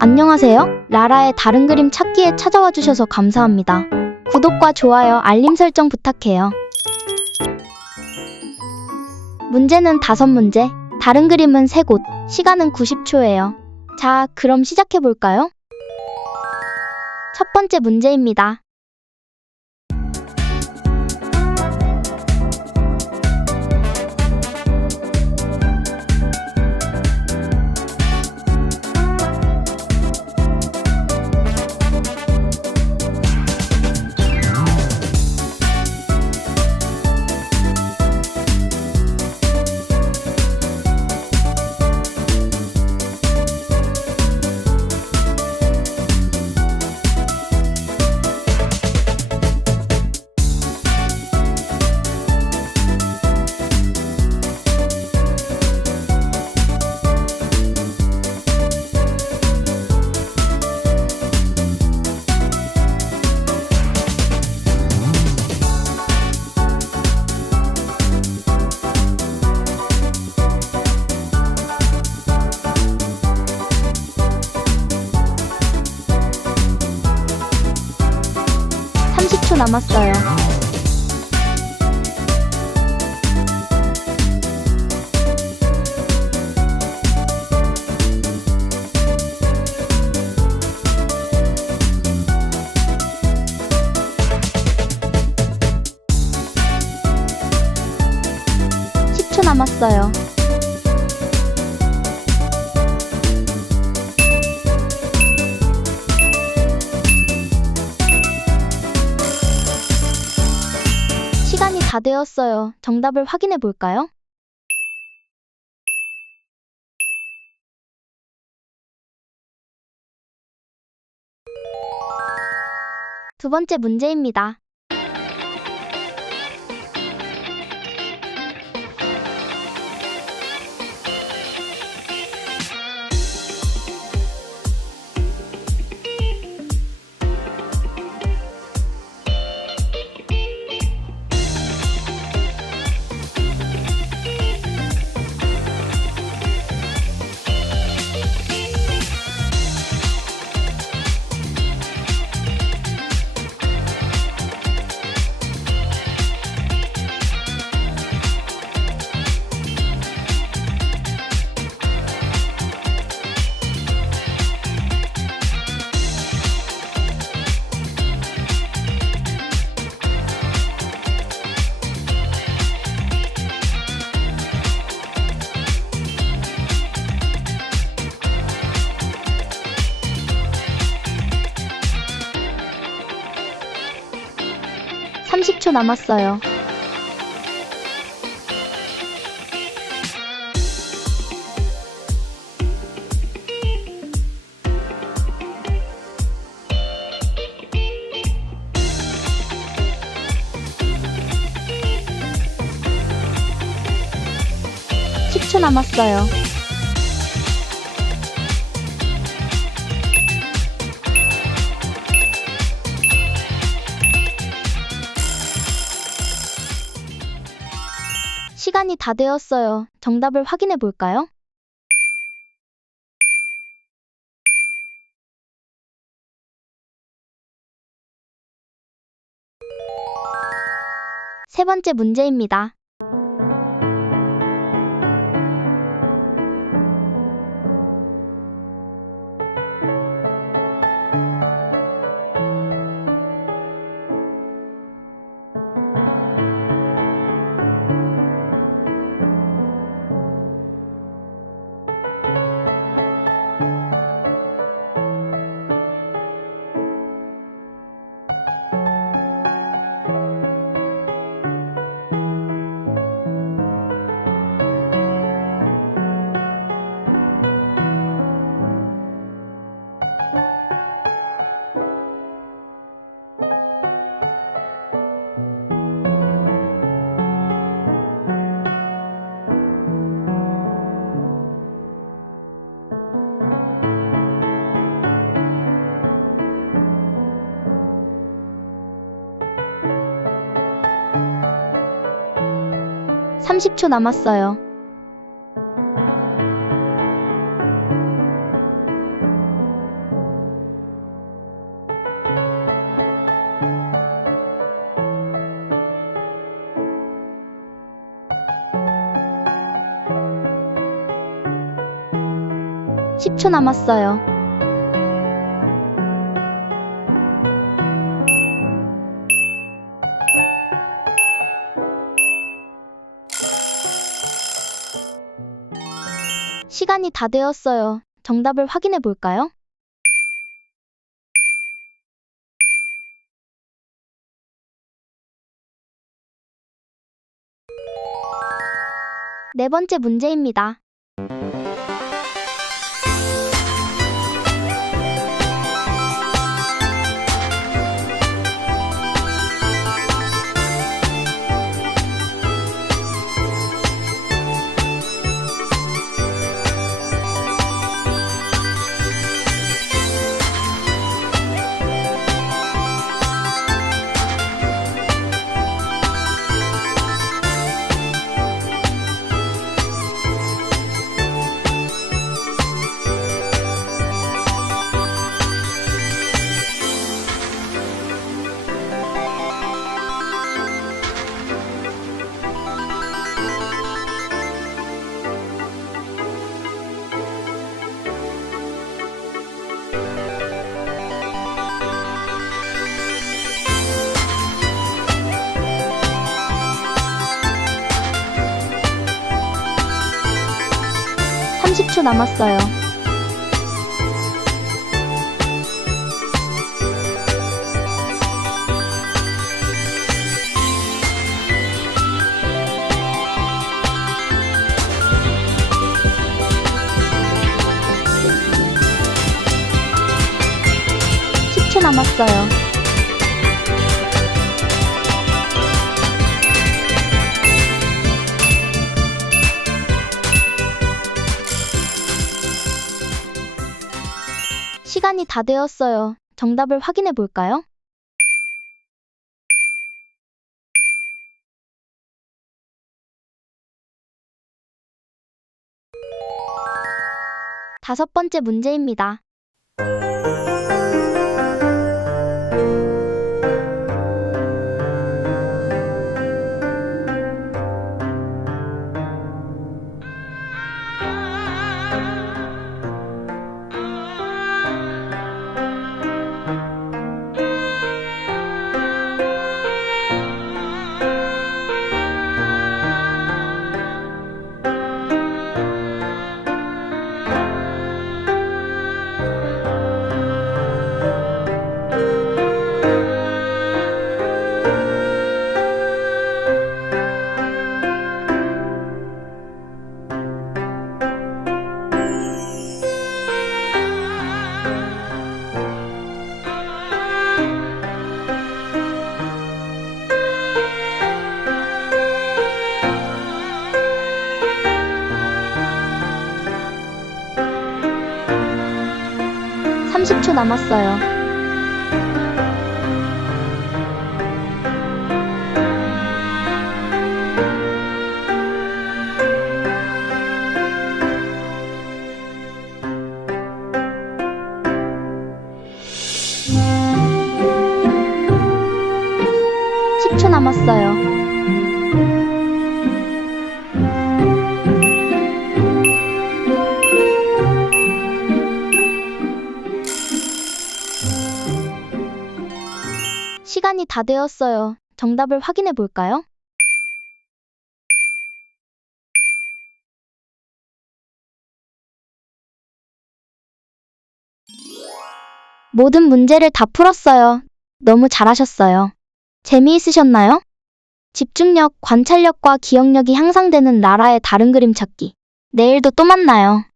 안녕하세요. 라라의 다른 그림 찾기에 찾아와 주셔서 감사합니다. 구독과 좋아요, 알림 설정 부탁해요. 문제는 다섯 문제, 다른 그림은 세 곳, 시간은 90초예요. 자, 그럼 시작해 볼까요? 첫 번째 문제입니다. 남았어요. 남았어요. 다 되었어요. 정답을 확인해 볼까요? 두 번째 문제입니다. 삼십 초 남았어요. 십초 남았어요. 시간이 다 되었어요. 정답을 확인해 볼까요? 세 번째 문제입니다. 30초 남았어요. 10초 남았어요. 시간이 다 되었어요. 정답을 확인해 볼까요? 네 번째 문제입니다. 삼십 초 남았어요. 십초 남았어요. 시간이 다 되었어요. 정답을 확인해 볼까요? 다섯 번째 문제입니다. 삼십 초 남았어요. 다 되었어요. 정답을 확인해 볼까요? 모든 문제를 다 풀었어요. 너무 잘하셨어요. 재미있으셨나요? 집중력, 관찰력과 기억력이 향상되는 나라의 다른 그림 찾기. 내일도 또 만나요.